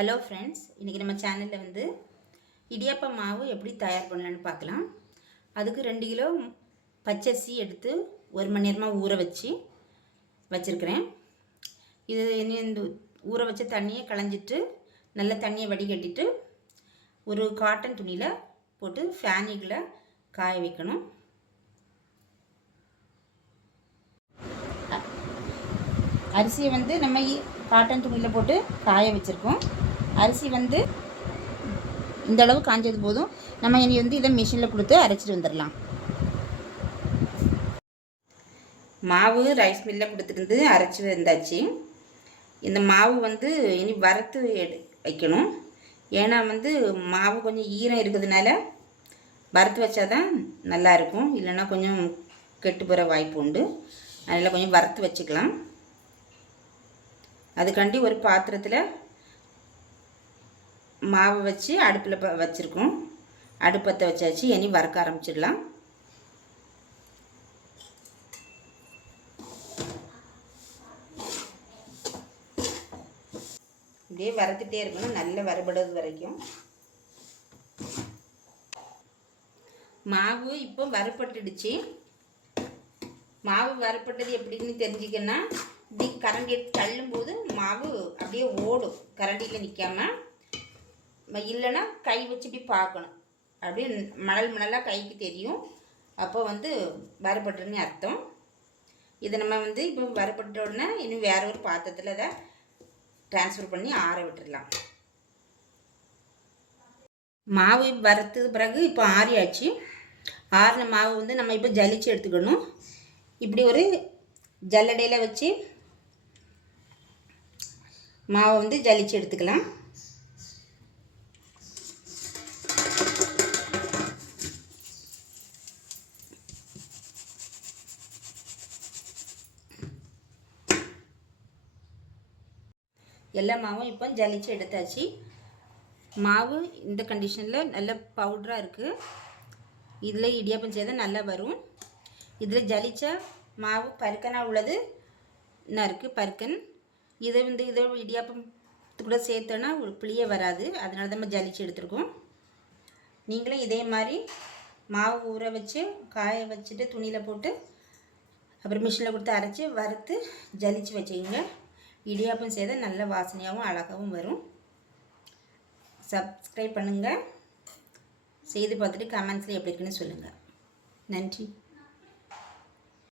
Hello friends, இன்றைக்கி நம்ம சேனலில் வந்து இடியாப்ப மாவு எப்படி தயார் பண்ணலான்னு பார்க்கலாம். அதுக்கு 2 கிலோ பச்சரிசி எடுத்து 1 மணி நேரமாக ஊற வச்சுருக்கிறேன். இது இந்த ஊற வச்ச தண்ணியை களைஞ்சிட்டு நல்ல தண்ணியை வடிகட்டிட்டு ஒரு காட்டன் துணியில் போட்டு ஃபேனில் காய வைக்கணும். அரிசியை வந்து நம்ம காட்டன் துணியில் போட்டு காய வச்சுருக்கோம். அரிசி வந்து இந்த அளவு காஞ்சது போதும். நம்ம இனி வந்து இதை மிஷினில் கொடுத்து அரைச்சிட்டு வந்துடலாம். மாவு ரைஸ் மில்லில் கொடுத்துட்டு அரைச்சி வந்தாச்சு. இந்த மாவு வந்து இனி வறுத்து வைக்கணும். ஏன்னா வந்து மாவு கொஞ்சம் ஈரம் இருக்கிறதுனால வறுத்து வச்சா தான் நல்லாயிருக்கும், இல்லைன்னா கொஞ்சம் கெட்டு போகிற வாய்ப்பு உண்டு. அதில் கொஞ்சம் வறுத்து வச்சுக்கலாம். அதுக்காண்டி ஒரு பாத்திரத்தில் மாவு வச்சு அடுப்பில் வச்சுருக்கோம். அடுப்பத்தை வச்சாச்சு. இனி வறுக்க ஆரம்பிச்சிடலாம். இப்படியே வறுத்துட்டே இருக்கணும், நல்ல வறுபடுறது வரைக்கும். மாவு இப்போ வறுபட்டுடுச்சு. மாவு வறுபட்டது எப்படின்னு தெரிஞ்சுக்கன்னா, இப்படி கரண்டி எடுத்து தள்ளும்போது மாவு அப்படியே ஓடும், கரண்டியில் நிற்காம. இல்லைன்னா கை வச்சு இப்படி பார்க்கணும், அப்படியே மணலாக கைக்கு தெரியும். அப்போ வந்து வறுபட்டுன்னு அர்த்தம். இதை நம்ம வந்து இப்போ வறுபட்ட உடனே இன்னும் வேற ஒரு பாத்திரத்தில் அதை ட்ரான்ஸ்ஃபர் பண்ணி ஆற விட்டுடலாம். மாவு வறுத்தது பிறகு இப்போ ஆறியாச்சு. ஆறின மாவு வந்து நம்ம இப்போ ஜலிச்சு எடுத்துக்கணும். இப்படி ஒரு ஜல்லடையில் வச்சு மாவை வந்து ஜலிச்சு எடுத்துக்கலாம். எல்லா மாவும் இப்போ ஜலிச்சு எடுத்தாச்சு. மாவு இந்த கண்டிஷனில் நல்ல பவுடராக இருக்குது. இதில் இடியாப்பம் செய்தால் நல்லா வரும். இதில் ஜலிச்ச மாவு பருக்கனாக உள்ளது என்ன இருக்குது, பருக்கன். இதை வந்து இதோட இடியாப்பம் கூட சேர்த்தோன்னா ஒரு புளியே வராது. அதனால தான் நம்ம ஜலிச்சு எடுத்துருக்கோம். நீங்களும் இதே மாதிரி மாவு ஊற வச்சு காய வச்சுட்டு துணியில் போட்டு அப்புறம் மிஷினில் கொடுத்து அரைச்சி வறுத்து ஜலிச்சு வச்சுக்கோங்க. இடியாப்பம் செய்தால் நல்ல வாசனையாகவும் அழகாகவும் வரும். சப்ஸ்கிரைப் பண்ணுங்கள். செய்து பார்த்துட்டு கமெண்ட்ஸில் எப்படி இருக்குன்னு சொல்லுங்கள். நன்றி.